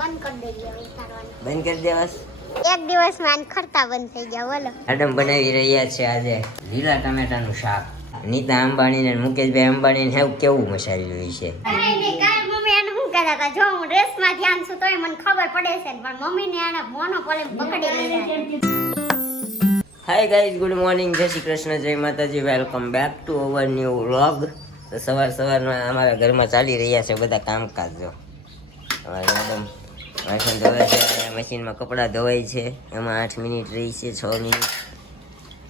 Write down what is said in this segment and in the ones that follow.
બંધ કરી દઈએ ઉતારવાનું. બંધ કરી દેવાસ. એક દિવસમાં ખર્ચા બંધ થઈ ગયા. બોલો. મેડમ બનાવી રહ્યા છે આજે લીલા ટમેટાનું શાક. નીતા અંબાણી ને મુકેશભાઈ અંબાણી ને કેવું મસાલેલું છે. કાઈ નહીં, કાલ મમ્મી એને શું કહેતા હતા, જો હું ડ્રેસમાં ધ્યાન છું તોય મને ખબર પડે છે, પણ મમ્મીને આને મોનોપોલી પકડી લીધા. હાય ગાઈઝ, ગુડ મોર્નિંગ, જય શ્રી કૃષ્ણ, જય માતાજી, welcome back to our new vlog. તો સવારમાં અમારા ઘરમાં ચાલી રહ્યા છે બધા કામકાજ. જો અમારા મેડમ વાસણ ધોવાય છે, મશીનમાં કપડાં ધોવાય છે, એમાં 8 મિનિટ રહી છે, 6 મિનિટ.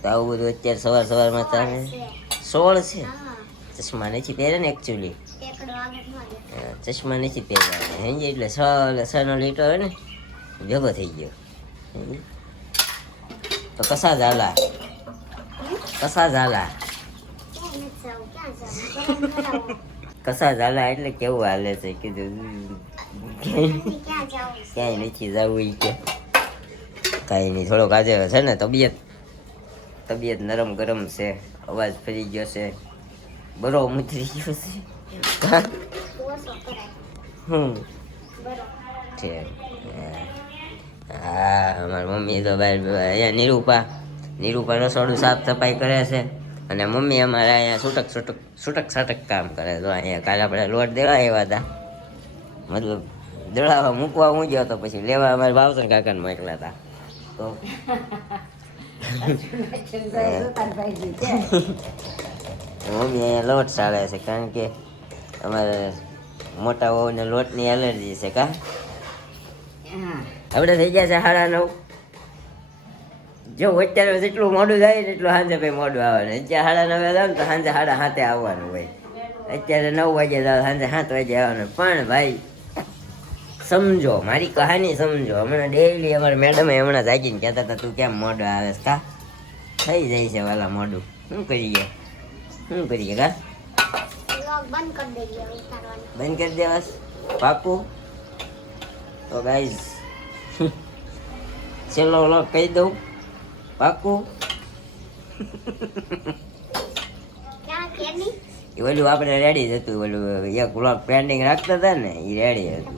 તો આવું બધું અત્યારે સવારમાં ચાલે. 16 છે. ચશ્મા નથી પહેર્યા ને એકચ્યુઅલી, ચશ્મા નથી પહેર્યા હેંજી, એટલે 6 નો લીટર હોય ને ભેગો થઈ ગયો. તો કસા ઝાલા કસા ઝાલા એટલે કેવું હાલે છે કીધું, ક્યાંય નથી જવું કે કાંઈ નહીં. થોડોક આજે છે ને તબિયત નરમ ગરમ છે, અવાજ ફરી ગયો છે, બરો મુતરી ગયો છે. હા, અમારી મમ્મી તો બહાર અહીંયા નિરૂપા રસોડું સાફ સફાઈ કરે છે, અને મમ્મી અમારે અહીંયા છૂટક કામ કરે. તો અહીંયા કાલે આપણે લોટ દેવા આવ્યા હતા, મતલબ દળાવા મૂકવા હું ગયો તો પછી લેવા અમારે ભાવસર કાકાને મોકલા હતા. તો મમ્મી અહીંયા લોટ સાળે છે, કારણ કે અમારે મોટા વહુને લોટની એલર્જી છે. કા આપણે થઈ ગયા છે 9:30. જો અત્યારે જેટલું મોડું જાય ને એટલું સાંજે ભાઈ મોડું આવવાનું. અત્યારે 9:30 જાવ ને તો સાંજે 7:30 આવવાનું હોય. અત્યારે 9 વાગે જાવ, સાંજે 7 વાગે આવવાનું. પણ ભાઈ સમજો, મારી કહાની સમજો. હમણાં ડેઈલી અમારા મેડમે હમણાં જાગીને કહેતા હતા તું કેમ મોડું આવે છે. કા થઈ જાય છે વાલા મોડું, શું કરીએ કા બંધ કરી દઈએ ઉતારવાનું. બંધ કરી દેવાસ પાકું. તો ગાઈઝ છેલ્લો વ્લોગ કહી દઉં, પાકું. એ ઓલું આપણે રેડી જ હતું, ઓલું એક વ્લોગ પેન્ડિંગ રાખતા હતા ને એ રેડી હતું.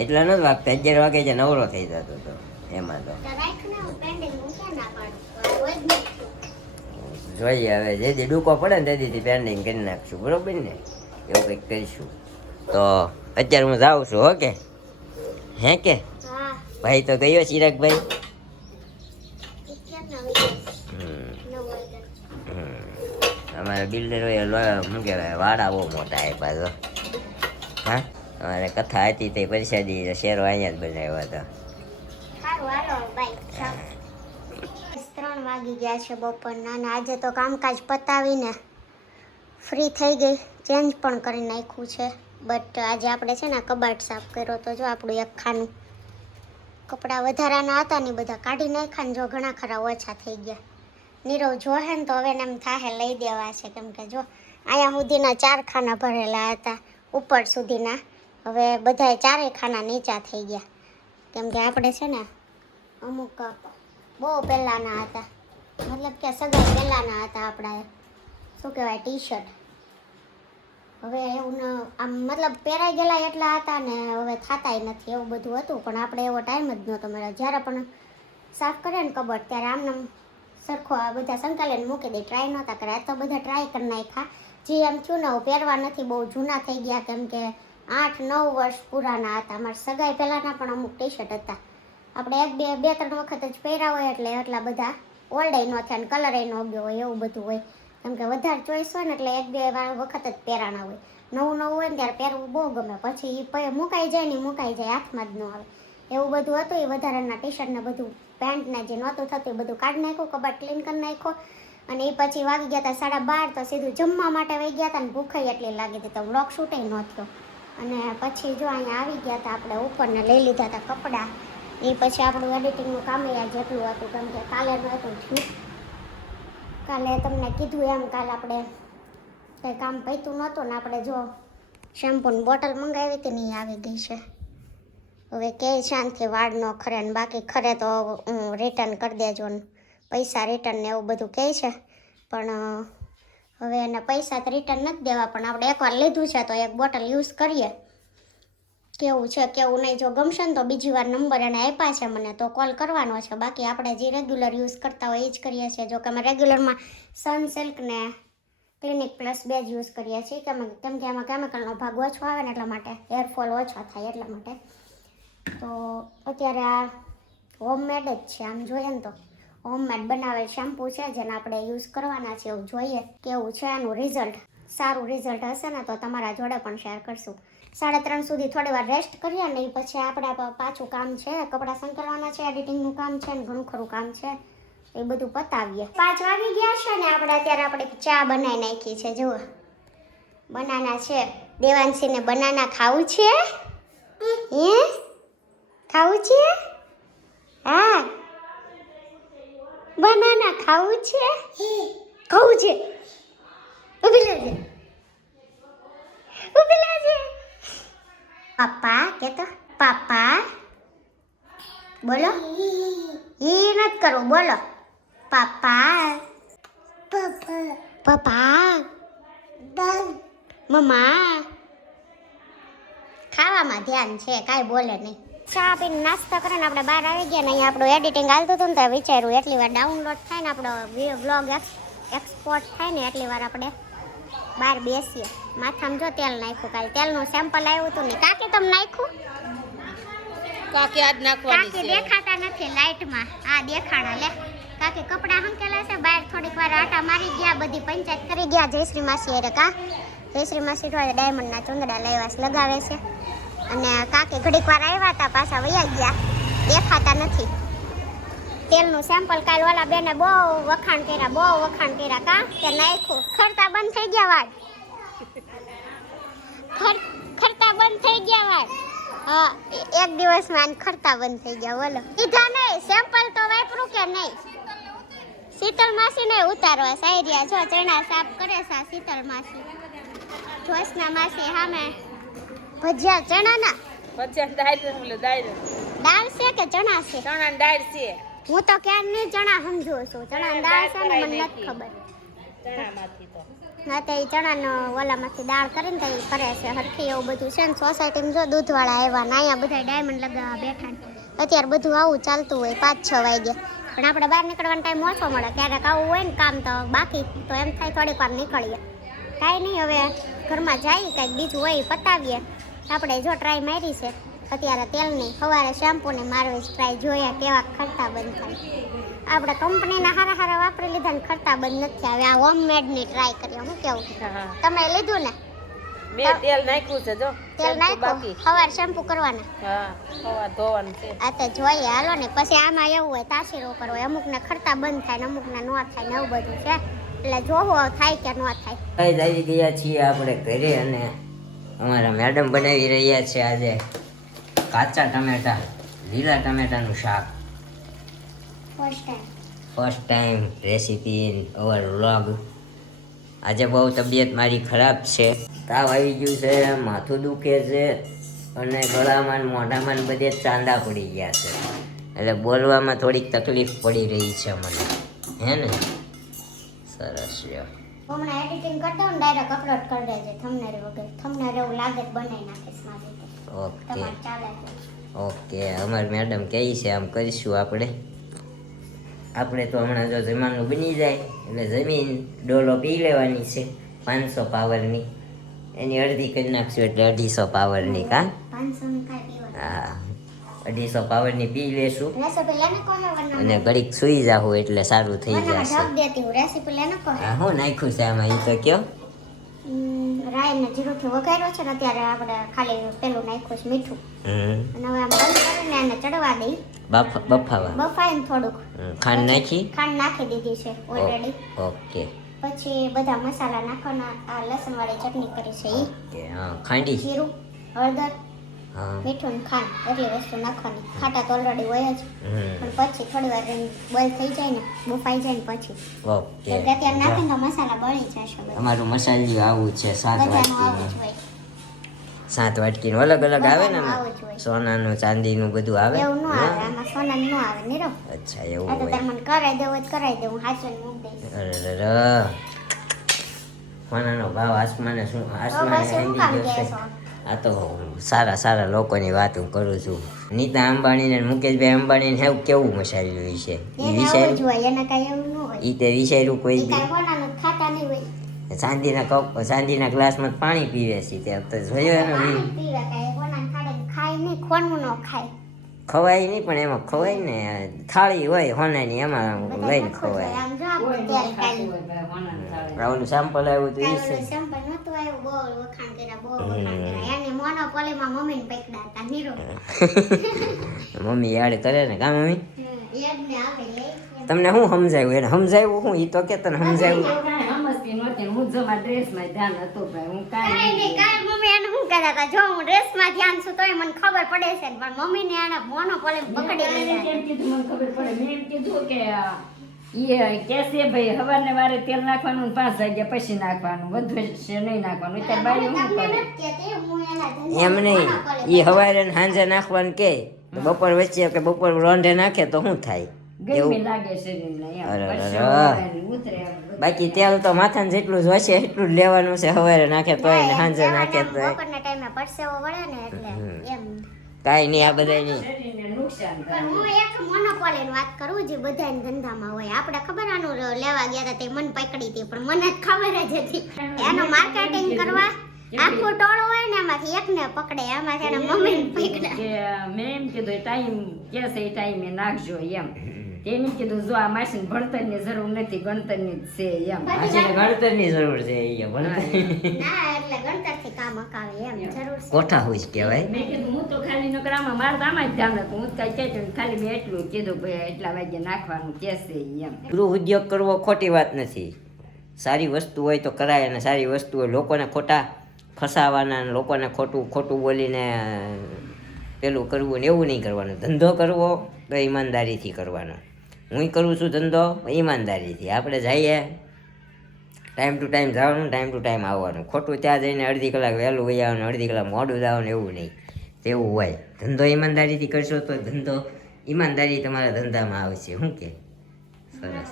એટલા નથી વાગતા, 11 વાગે જે નવરો થઈ જતો હતો એમાં. તો જોઈએ હવે જેથી ડૂકો પડે ને તેથી પેન્ડિંગ કરી નાખશું, બરોબર ને? એવું કંઈક કરીશું. તો અત્યારે હું જાઉં છું. ઓકે હે કે ભાઈ તો ગયો ચિરાગભાઈ. અમારા બિલ્ડરોએ શું કહેવાય વાડા બહુ મોટા આપ્યા તો. હા, અમારે કથા હતી તે પરિષદી શેરો અહીંયા જ બનાવ્યા હતા. 3 વાગી ગયા છે બપોરના, અને આજે તો કામકાજ પતાવીને ફ્રી થઈ ગઈ, ચેન્જ પણ કરી નાખ્યું છે. બટ આજે આપણે છે ને કબાટ સાફ કર્યો તો જો આપણું એક ખાનું કપડાં વધારાના હતા ને બધા કાઢી નાખ્યા ને જો ઘણા ખરા ઓછા થઈ ગયા. નીરવ જોહે ને તો હવે એમ થાહે લઈ દેવા છે, કેમ કે જો અહીંયા સુધીના 4 ખાના ભરેલા હતા ઉપર સુધીના, હવે બધાય 4 ખાના નીચા થઈ ગયા. કેમ કે આપણે છે ને અમુક બહુ પહેલાંના હતા, મતલબ કે સગા પહેલાંના હતા આપણા શું કહેવાય ટી-શર્ટ. હવે એવું આમ મતલબ પહેરાઈ ગયેલા એટલા હતા ને હવે થતાય નથી, એવું બધું હતું. પણ આપણે એવો ટાઈમ જ નહોતો મળ્યો. જ્યારે પણ સાફ કરે ને કબટ ત્યારે આમને સરખો આ બધા સંકલન મૂકી દે, ટ્રાય નહોતા કરે. આ તો બધા ટ્રાય કરી નાખ્યા. જે એમ થયું ને પહેરવા નથી, બહુ જૂના થઈ ગયા, કેમ કે 8-9 વર્ષ પુરાના હતા. અમારા સગાઈ પહેલાંના પણ અમુક ટી-શર્ટ હતા, આપણે 2-3 વખત જ પહેર્યા હોય એટલે એટલા બધા ઓલ્ડય ન થયા ને કલરય ન ગયો હોય, એવું બધું હોય. કેમ કે વધારે ચોઈસ હોય ને એટલે 1-2 વખત જ પહેરાના હોય. નવું હોય ને ત્યારે પહેરવું બહુ ગમે, પછી એ મુકાઈ જાય હાથમાં જ ન આવે, એવું બધું હતું. એ વધારાના ટી-શર્ટ ને બધું પેન્ટને જે નહોતું થતું એ બધું કાઢી નાખ્યું, કબાટ ક્લીન કરી નાખ્યો. અને એ પછી વાગી ગયા હતા 12:30, તો સીધું જમવા માટે વહી ગયા હતા ને ભૂખાઈ એટલી લાગી હતી તો વ્લોગ શૂટય ન થયો. અને પછી જો અહીંયા આવી ગયા હતા આપણે ઉપરને લઈ લીધા હતા કપડાં. એ પછી આપણું એડિટિંગનું કામ જેટલું હતું, કેમ કે કાલે નહોતું થયું. કાલે તમને કીધું એમ કાલે આપણે કંઈ કામ પૈતું નહોતું ને આપણે જો શેમ્પૂની બોટલ મંગાવી હતી ને એ આવી ગઈ છે. હવે કે શાંતિ વાળ ન ખરે ને બાકી ખરે તો હું રિટર્ન કરી દેજો ને પૈસા રિટર્ન ને એવું બધું કહે છે. પણ હવે એને પૈસા તો રિટર્ન નથી દેવા, પણ આપણે એકવાર લીધું છે તો એક બોટલ યુઝ કરીએ કેવું છે કેવું નહીં. જો ગમશે ને તો બીજી વાર નંબર એને આપ્યા છે મને, તો કોલ કરવાનો છે. બાકી આપણે જે રેગ્યુલર યુઝ કરતા હોય એ જ કરીએ છીએ. જો કે અમે રેગ્યુલરમાં સનસિલ્ક ને ક્લિનિક પ્લસ 2 જ યુઝ કરીએ છીએ, કેમ કે એમાં કેમિકલનો ભાગ ઓછો આવે ને એટલા માટે, હેરફોલ ઓછો થાય એટલા માટે. તો અત્યારે આ હોમમેડ જ છે, આમ જોઈએ ને તો હોમમેડ બનાવેલ શેમ્પૂ છે જેને આપણે યુઝ કરવાના છે. એવું જોઈએ કેવું છે એનું રિઝલ્ટ. સારું રિઝલ્ટ હશે ને તો તમારા જોડે પણ શેર કરશું. 3:30 સુધી થોડી વાર રેસ્ટ કરીએ ને પછી આપણે પાછું કામ છે, કપડાં સંકેલવાના છે, એડિટિંગનું કામ છે ને ઘણું ખરું કામ છે, એ બધું પતાવીએ. 5 વાગી ગયા છે ને અત્યારે આપણે ચા બનાવી નાખી છે. જુઓ બનાના છે. દેવાંશીને બનાના ખાવું છે? હે ખાવું છે? હા બનાના ખાવું છે? ખાવું છે. ઊભી રહેજે, ઊભી રહેજે. પાપા કહેતો પાપા બોલો. એ નથી કરવું, બોલો પાપા પાપા પાપા મમ્મા. ખાવામાં ધ્યાન છે, કાંઈ બોલે નહીં. ચા પીને નાસ્તો કરીને આપણે બહાર આવી ગયા ને અહીંયા આપણું એડિટિંગ હાલતું હતું ને તો વિચાર્યું એટલી વાર ડાઉનલોડ થાય ને આપણો વ્લોગ એક્સપોર્ટ થાય ને એટલી વાર આપણે બહાર બેસીએ. માથામાં જો તેલ નાખ્યું, કાલે તેલનું સેમ્પલ આવ્યું હતું ને. કાકી તમે નાખ્યું? કાકી આજ નાખવાની કાકી દેખાતા નથી લાઈટમાં. આ દેખાણા લે. કાકી કપડાં હંકેલા છે, બહાર થોડીક વાર આટા મારી ગયા, બધી પંચાયત કરી ગયા. જયશ્રી માસી અરે કા જયશ્રી માસી થોડા ડાયમંડના ચુંદડા લેવાસ લગાવે છે. અને કાકી ઘડીક વાર આવ્યા હતા, પાછા વયા ગયા, દેખાતા નથી. તેલનું સેમ્પલ કાલ વાલા બેને બહુ વખાણ કર્યા કા તે નાખ્યું. ખરતા બંધ થઈ ગયા વાળ, ખરતા બંધ થઈ ગયા વાળ. હા એક દિવસમાં ખરતા બંધ થઈ ગયા. બોલો કીધા નહીં સેમ્પલ તો વાપરું કે નહીં? શીતલ માસી ને ઉતારવા સાયરિયા જો ચણા સાફ કરે છે. શીતલ માસી જોશના માસી સામે ભજીયા ચણાના દાળ દાળ છે કે ચણા છે? ચણા દાળ છે. હું તો ક્યારની ચણા સમજુ છું, ચણા દાળ છે ને મને નથી ખબર. ચણામાંથી તો ના તે ચણાનો ઓલામાંથી દાળ કરીને તો એ કરે છે હરખી. એવું બધું છે ને સોસાયટીમાં જો દૂધવાળા આવ્યા ને અહીંયા બધા ડાયમંડ લગાવવા બેઠા ને અત્યારે બધું આવું ચાલતું હોય. 5-6 વાગે પણ આપણે બહાર નીકળવાનો ટાઈમ ઓછો મળે. ક્યારેક આવું હોય ને કામ તો બાકી તો એમ થાય થોડીક વાર નીકળીએ. કાંઈ નહીં, હવે ઘરમાં જઈએ કાંઈક બીજું હોય પતાવીએ. આપણે જો ટ્રાય મારી છે અત્યારે તેલની, સવારે શેમ્પૂને મારવી ટ્રાય જોઈએ કેવા ખર્ચા બંધ થાય. આપણે કંપનીના હારા વાપરી લીધા ને ખર્ચા બંધ નથી આવે. આ હોમમેડની ટ્રાય કરીએ. હું કેવું તમે લીધું ને? મેં તેલ નાખ્યું છે જો. તેલ નાખ્યું, સવાર શેમ્પુ કરવાના. હા સવાર ધોવાનું છે. આ તો જોઈએ હાલો ને. પછી આમાં એવું હોય તાસીરો કરવો હોય, અમુકને ખર્ચા બંધ થાય ને અમુકને ન થાય ને એવું બધું છે. એટલે જોવું થાય કે ન થાય. આવી ગયા છીએ આપણે ઘરે અને અમારા મેડમ બનાવી રહ્યા છે આજે કાચા ટમેટા, લીલા ટમેટાનું શાક. ફર્સ્ટ ટાઈમ રેસીપી અવર વ્લોગ. આજે બહુ તબિયત મારી ખરાબ છે, તાવ આવી ગયું છે, માથું દુખે છે અને ગળામાં મોઢામાં બધે ચાંદા પડી ગયા છે. એટલે બોલવામાં થોડીક તકલીફ પડી રહી છે મને. હે ને સરસ છે. હમણાં એડિટિંગ કરતા હું ડાયરેક્ટ અપલોડ કરી દેજે થંબનેલ વગર. થંબનેલ એવું લાગે બનાવી નાખીશ મારી રીતે. ઓકે તમારે ચાલે છે. ઓકે અમારી મેડમ કહે છે આમ કરીશું આપણે તો હમણાં જો જમવાનું બની જાય એટલે જમીન ડોલો પી લેવાની છે 500 પાવરની. એની અડધી કરી નાખશું એટલે 250 પાવરની. કા 500 ની કાંઈ પીવાનું. હા 250 પાવરની પી લેશું રેસીપી લેને કોને વરના અને ઘડીક સૂઈ જાવું એટલે સારું થઈ વરના જશે. ઢબ દેતી હું. રેસીપી લેને કોને. હા હું નાખ્યું છે આમાં એ તો કયો? રાઈ ને જીરુંથી વઘાર્યો છે ને અત્યારે આપણે ખાલી પેલું નાખ્યું છે મીઠું. અને હવે આમ બંધ કરીને એને ચડવા દઈ. બફાવા બફાઈને થોડુંક ખાંડ નાખી ખાંડ નાખી દીધી છે ઓલરેડી. ઓકે પછી બધા મસાલા નાખવાના. આ લસણ વાળી ચટણી કરી છે ઈ, ઓકે હા ખાંડી જીરું, હળદર, હા મીઠું ને ખાંડ એટલી વસ્તુ નાખવાની. ખાટા તો ઓલરેડી હોય જ, પણ પછી થોડી વાર બોઇલ થઈ જાય ને બફાઈ જાય ને પછી ઓકે એટલે અત્યારે નાખીને તો મસાલા બળી જશે. અમારું મસાલિયું આવું છે 7 બધાનું આવું જ વાટકીનું. હોય. 7 વાટકીનું અલગ અલગ આવે ને બધાનું આમાં? આવું જ હોય. સોનાનું ચાંદીનું બધું આવે? એવું ન આવે, હા? આમાં સોનાનું ન આવે નીરવ. અચ્છા એવું આ તો હોય. તાર મને કરાઈ દેવું જ કરાઈ દે, હું હાચવીને મૂકી દઈશ. અરરર. સોનાનો ભાવ આસમાને તો આસમાને પછી હું હેંગી કામ ગયો છે. કહેશો? આ તો સારા સારા લોકોની વાત હું કરું છું. નીતા અંબાણી ને મુકેશભાઈ અંબાણી ને કેવું મસાયેલું છે એ વિષય ઈ તે વિષયનું કોઈ ચાંદીના કપ ચાંદીના ગ્લાસમાં પાણી પીવે છે તે તો જોયો ને ખવાય નહીં પણ એમાં ખવાય ને થાળી હોય હોનાની એમાં લઈને ખવાય. રાવનું સેમ્પલ આવ્યું તો મમ્મી યાદ કરે ને કા મમ્મી તમને શું સમજાયું એને સમજાયું શું ઈ તો કે તને સમજાયું ખબર પડે છે પણ મમ્મી ને આના મોનોપોલી પકડી લીધા કેસે ભાઈ હવારને વારે તેલ નાખવાનું 5 વાગ્યા પછી નાખવાનું વધુ છે નહીં નાખવાનું ત્યારે બાયું શું કરે એમ નહીં ઈ હવારે ને સાંજે નાખવાનું કે બપોર વચ્ચે કે બપોર રોંઢે નાખે તો શું થાય ગરમી લાગે શરીરને ઉતરે. બાકી તેલ તો માથાને જેટલું જ હશે એટલું જ લેવાનું છે હવારે નાખે તોય ને સાંજે નાખે તોય કાંઈ નહીં આ બધા નહીં શરીરને નુકસાન પણ હું એક મોનોપોલીની વાત કરું જે બધાના ધંધામાં હોય આપણે ખબર આનું લેવા ગયા હતા તે મન પકડી હતી પણ મને જ ખબર જ હતી એનો માર્કેટિંગ કરવા આખું ટોળું હોય ને એમાંથી એકને પકડે એમાંથી એના મમ્મીને પકડે કે મેં એમ કીધું ટાઈમ કે છે એ ટાઈમે નાખજો એમ તેને કીધું જો આ માસીને ભણતરની જરૂર નથી ગણતરની જ છે એમ માસીને ગણતરની જરૂર છે એ ભણતર ના એટલે ગણતરથી કામ અકાવે એમ જરૂર છે કોઠા હોય કહેવાય. મેં કીધું હું તો ખાલી નકરામાં મારે તો આમાં જ ધ્યાન રાખું હું કઈ કહેતું ખાલી મેં એટલું કીધું ભાઈ એટલા વાગ્યે નાખવાનું કે છે એમ. ગૃહ ઉદ્યોગ કરવો ખોટી વાત નથી. સારી વસ્તુ હોય તો કરાય અને સારી વસ્તુ હોય લોકોને ખોટા ફસાવાના લોકોને ખોટું બોલીને પેલું કરવું ને એવું નહીં કરવાનું. ધંધો કરવો તો ઈમાનદારીથી કરવાનો. હું કરું છું ધંધો ઈમાનદારીથી. આપણે જઈએ ટાઈમ ટુ ટાઈમ જવાનું ટાઈમ ટુ ટાઈમ આવવાનું. ખોટું ત્યાં જઈને અડધી કલાક વહેલું વહી આવવાનું અડધી કલાક મોડું જવાનું એવું નહીં. તેવું હોય. ધંધો ઈમાનદારીથી કરશો તો ધંધો ઈમાનદારી તમારા ધંધામાં આવશે. શું કે સરસ.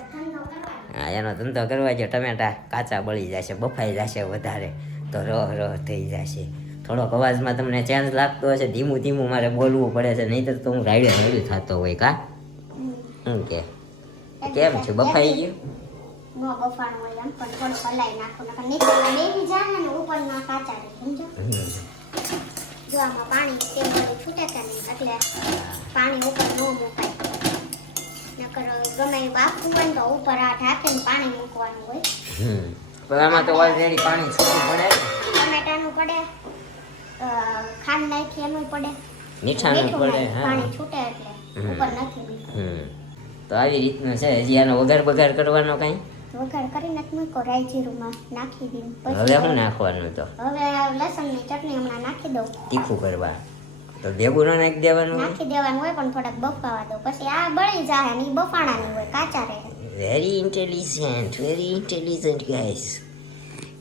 હા એનો ધંધો કરવા જો ટમેટા કાચા બળી જશે બફાઈ જશે વધારે તો રહ થઈ જશે. થોડોક અવાજમાં તમને ચેન્જ લાગતો હશે ધીમું ધીમું મારે બોલવું પડે છે નહીંતર તો હું રાયડે થતો હોય કા શું કે કેમ છે બફાઈ ગયું નો બફાણું હોય એમ પણ થોડું હલાઈ નાખો નકર નીચે બેહી જાય ને ઉપર ના કાચા રહે સમજો. જો આમાં પાણી તેલ બધું છૂટે કે નહીં એટલે પાણી ઉપર ન મુકાય નકર ગમે એ બાફવું હોય ને તો ઉપર આ ઢાંકીને પાણી મૂકવાનું હોય. પણ આમાં તો ઓલરેડી પાણી છૂટું પડે ટમેટાનું પડે ખાંડ નાખી એનું પડે મીઠાનું પડે હા પાણી છૂટે એટલે ઉપર નથી મૂકવું. તો આવી રીતનું છે. હજી આનો વઘાર બઘાર કરવાનો કાંઈ વઘાર કરીને મૂકો રાઈ જીરુંમાં નાખી દીધું હવે શું નાખવાનું તો હવે લસણની ચટણી હમણાં નાખી દઉં તીખું કરવા તો ભેગું ન નાખી દેવાનું નાખી દેવાનું હોય પણ થોડાક બફાવા દો પછી આ બળી જાય ને ઈ બફાણાની હોય કાચા રહે. Very intelligent guys.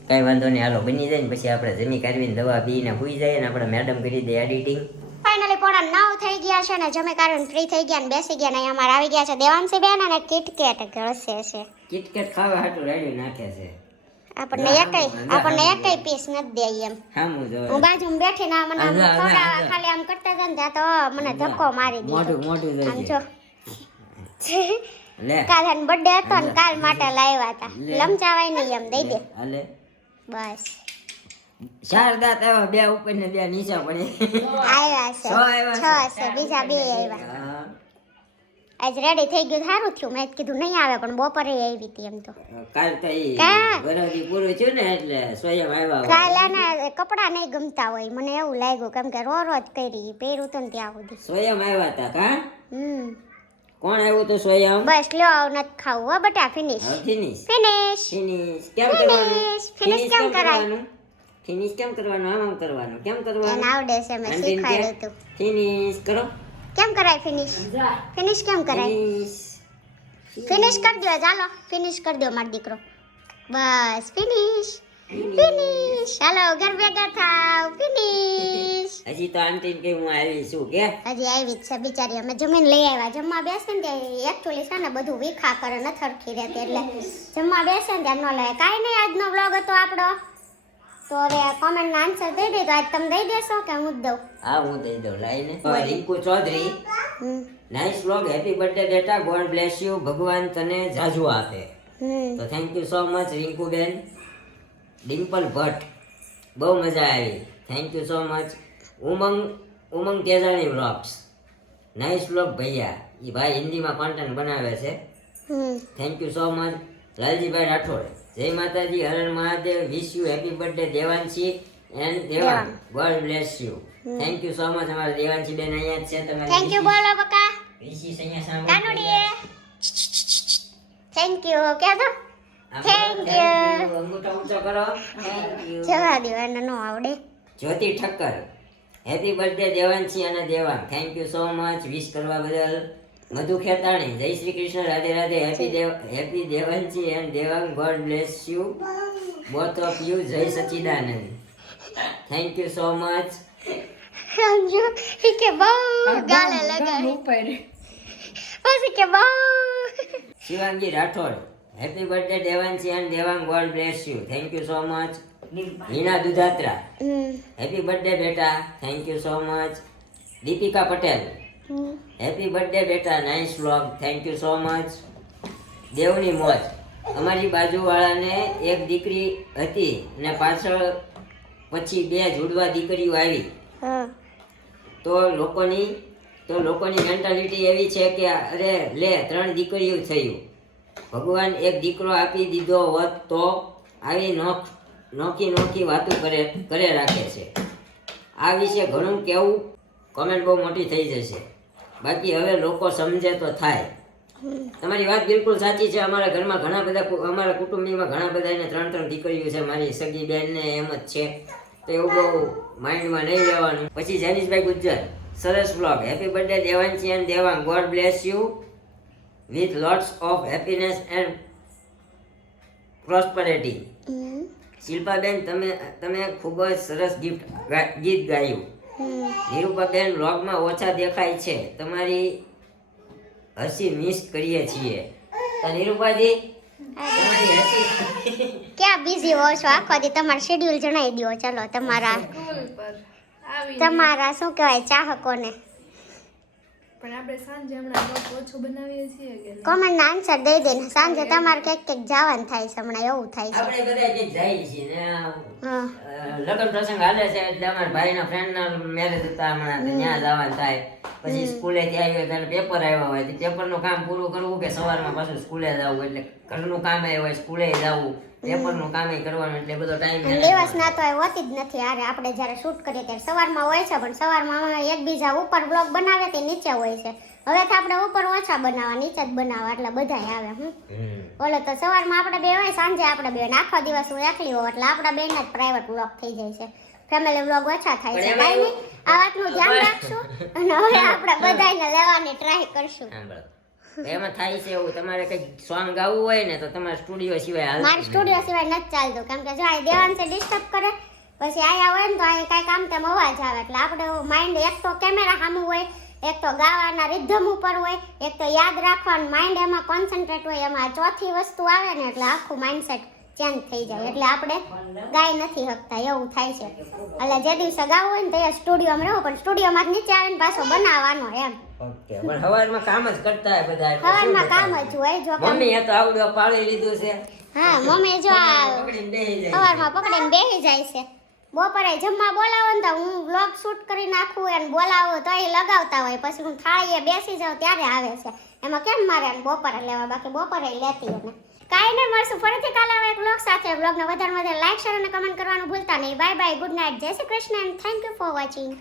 કાંઈ વાંધો નહીં હાલો બની જાય ને પછી આપણે જમી કાઢવીને દવા પીને સૂઈ જાય ને આપણે મેડમ કરી દે એડિટિંગ. ફાઇનલી પોણા 9 થઈ ગયા છે ને જમે કારણ ફ્રી થઈ ગયા ને બેસી ગયા ને અહીંયા અમારે આવી ગયા છે દેવાંશી બેન અને કિટકેટ ઘસે છે. કિટકેટ ખાવા હાટું રેડી નાખે છે. આપણને એકય પીસ નથી દે એમ. હામું જો હું બાજુમાં બેઠીને આ મને આમ ખવડાવવા ખાલી આમ કરતા હતા ને ત્યાં તો મને ધક્કો મારી દીધો. મોટું આમ જો લે કાલે બર્થડે હતો ને કાલ માટે લાવ્યા હતા લમચાવાય નહીં એમ દઈ દે હાલે બસ. 4 દાંત આવ્યા 2 ઉપર ને 2 નીચે પડે આવ્યા છે 6 છે બીજા 2 આવ્યા. આજ રેડી થઈ ગયું સારું થયું મેં કીધું નહીં આવે પણ બપોરે આવી હતી એમ તો કાલ તો ઈ વરદી પૂરું થયું ને એટલે સ્વયં આવ્યા કાલે ને કપડા નહીં ગમતા હોય મને એવું લાગ્યું કેમ કે રોજ કરી પહેર્યું તો ને ત્યાં સુધી સ્વયં આવ્યા હતા કા કોણ આવ્યું તો સ્વયં બસ લ્યો નથી ખાવું હો બટા ફિનિશ ફિનિશ ફિનિશ કેમ કરવાનું ફિનિશ કેમ કરાય ફિનિશ કેમ કરવાનું આમ કરવાનું કેમ કરવાનું એને આવડે છે મેં શીખવાડ્યું તું ફિનિશ કરો કેમ કરાય ફિનિશ કેમ કરાય ફિનિશ કરી દો ચાલો ફિનિશ કરી દો મારો દીકરો બસ ફિનિશ હાલો ઘર ભેગા થાવ ફિનિશ. હજી તો આંટી કે હું આવી છું કે હજી આવી જ છે બિચારી અમે જમીન લઈ આવ્યા જમવા બેસે ને ત્યાં એકચ્યુઅલી છે ને બધું વિખા કરે ન થરખી રહેતી એટલે જમવા બેસે ને ત્યાં ન લે કાંઈ નહીં આજનો વ્લોગ હતો આપણો તો હવે કોમેન્ટના આન્સર દઈ દે તો આજ તમે દઈ દેશો કે હું જ દઉં? હા હું દઈ દઉં લાઈને. રિંકુ ચૌધરી, હમ નાઇસ વ્લોગ, હેપી બર્થડે બેટા, ગોડ બ્લેસ યુ, ભગવાન તને જાજુ આપે. હમ તો thank you so much Rinku ben. Dimple Bhatt, બહુ મજા આવી, thank you so much. Umang Tejani vlogs, nice vlog ભૈયા, એ ભાઈ હિન્દીમાં કોન્ટેન્ટ બનાવે છે, હમ thank you so much. Laljibhai Rathod, જય માતાજી, હરણ Mahadev, wish you happy birthday Devanshi and Devang, God bless you, thank you so much. અમારા દેવાંશી બેન અહીંયા જ છે. તમારી થેન્ક યુ બોલો બકા. વિશિસ અહીંયા સામે કાનુડીએ થેન્ક યુ કે દો. Thank you. અંગૂઠો ઊંચો કરો. Thank you. જવા દો, એને નો આવડે. જ્યોતિ ઠક્કર, હેપી બર્થડે દેવાંશી અને Devang, thank you so much wish કરવા બદલ. મધુ ખેતાણી, જય Shri Krishna, Radhe Radhe, happy Devanshi and Devang, God bless you both of you, જય Sachchidanand, thank you so much. સમજો ઈ કે બહુ ગાલે લગાડી ઉપર પછી કે બહુ Shivangi Rathod, happy birthday Devanshi and Devang, God bless you, thank you so much. Hina Dudhatra, happy birthday બેટા, thank you so much. Deepika Patel, happy birthday બેટા, nice vlog, thank you so much. દેવની મોજ, અમારી બાજુવાળાને એક દીકરી હતી ને પાછળ પછી 2 જુડવા દીકરીઓ આવી. હા તો લોકોની મેન્ટાલિટી એવી છે કે અરે લે 3 દીકરીઓ થયું, ભગવાન એક દીકરો આપી દીધો હોત તો આવી નોખી વાતો કરે રાખે છે. આ વિશે ઘણું કેવું, કોમેન્ટ બહુ મોટી થઈ જશે, બાકી હવે લોકો સમજે તો થાય. તમારી વાત બિલકુલ સાચી છે. અમારા ઘરમાં ઘણા બધા, અમારા કુટુંબીમાં ઘણા બધા એને 3 દીકરીઓ છે. મારી સગી બેનને એમ જ છે, તો એવું બહુ માઇન્ડમાં નહીં લેવાનું. પછી જેનિશભાઈ ગુજ્જર, સરસ vlog, happy birthday Devanshi and Devang, God bless you with lots of happiness and prosperity. Shilpaben, તમે ખૂબ જ સરસ ગીત ગાયું. નિરૂપાબેન, વ્લોગમાં ઓછા દેખાય છે, તમારી હસી મિસ કરીએ છીએ. તો નિરૂપાજી, તમારી હસી ક્યાં બિઝી હો છો આખો દી? તમારું શેડ્યુલ જણાવી દો ચલો, તમારા શું કહેવાય ચાહકોને. પણ આપણે સાંજે હમણાં બ્લોગ ઓછો બનાવીએ છીએ કે નહીં? કોમેન્ટના આન્સર દઈ દે ને, સાંજે તમારે કંઈક જવાનું થાય છે, હમણાં એવું થાય છે. આપણે બધા જે જાય છીએ ને હા લગ્ન પ્રસંગ હાલે છે એટલે અમારા ભાઈના ફ્રેન્ડના મેરેજ હતા હમણાં, તો ત્યાં જવાનું થાય. પછી સ્કૂલેથી આવ્યો ત્યારે પેપર આવ્યા હોય, પેપરનું કામ પૂરું કરવું કે સવારમાં પાછું સ્કૂલે જવું, એટલે ઘરનું કામ હોય, સ્કૂલે જવું, પેપરનું કામ કરવાનું, એટલે બધો ટાઈમ દિવસના તો હોતી જ નથી. યાર આપણે જ્યારે શૂટ કરીએ ત્યારે સવારમાં હોય છે, પણ સવારમાં અમે એકબીજા ઉપર બ્લોગ બનાવે તે નીચે હોય છે. હવે તો આપણે ઉપર ઓછા બનાવવા, નીચે જ બનાવવા, એટલે બધાય આવે. ઓલો તો સવારમાં આપણે બે હોય, સાંજે આપણે બે, આખો દિવસ હું એકલી હોઉં, એટલે આપણા બેના જ પ્રાઇવેટ બ્લોગ થઈ જાય છે, ફેમિલી બ્લોગ ઓછા થાય છે. કાંઈ નહીં, આ વાતનું ધ્યાન રાખશું અને હવે આપણે બધાને લેવાની ટ્રાય કરશું. એમાં થાય છે એવું, તમારે કઈ સોંગ ગાવું હોય ને તો તમારે સ્ટુડિયો સિવાય મારે સ્ટુડિયો સિવાય નથી ચાલતું, કેમ કે જો આ દેવાંશે ડિસ્ટર્બ કરે, પછી આયા હોય ને તો અહીં કાંઈ કામ તેમ અવાજ આવે, એટલે આપણે માઇન્ડ એક તો કેમેરા સામું હોય, એક તો ગાવાના રિધમ ઉપર હોય, એક તો યાદ રાખવાનું, માઇન્ડ એમાં કોન્સન્ટ્રેટ હોય, એમાં ચોથી વસ્તુ આવે ને એટલે આખું માઇન્ડસેટ ચેન્જ થઈ જાય, એટલે આપણે ગાઈ નથી શકતા, એવું થાય છે. એટલે જે દિવસે ગાવું હોય ને તો એ સ્ટુડિયોમાં રહો, પણ સ્ટુડિયોમાં નીચે આવીને પાછો બનાવવાનો એમ. ઓકે, પણ સવારમાં કામ જ કરતા હોય બધા, એટલે સવારમાં શું કામ કરતા જ હોય. જો કામ મમ્મી એ તો આવડો પાળી લીધું છે, હા મમ્મી જો આ પકડીને બેસી જાય. સવારમાં પકડીને બેસી જાય છે. બપોરે જમવા બોલાવો ને તો હું વ્લોગ શૂટ કરી નાખું એને બોલાવું તો એ લગાવતા હોય, પછી હું થાળીએ બેસી જાઉં ત્યારે આવે છે. એમાં કેમ મારે બપોરે લેવા, બાકી બપોરે લેતી એને. કાંઈ નહીં, મળશું ફરીથી કાલે હવે એક વ્લોગ સાથે. વ્લોગને વધારે લાઈક, શેર અને કમેન્ટ કરવાનું ભૂલતા નહીં. બાય બાય, ગુડ નાઇટ, જય Shri Krishna and thank you for watching.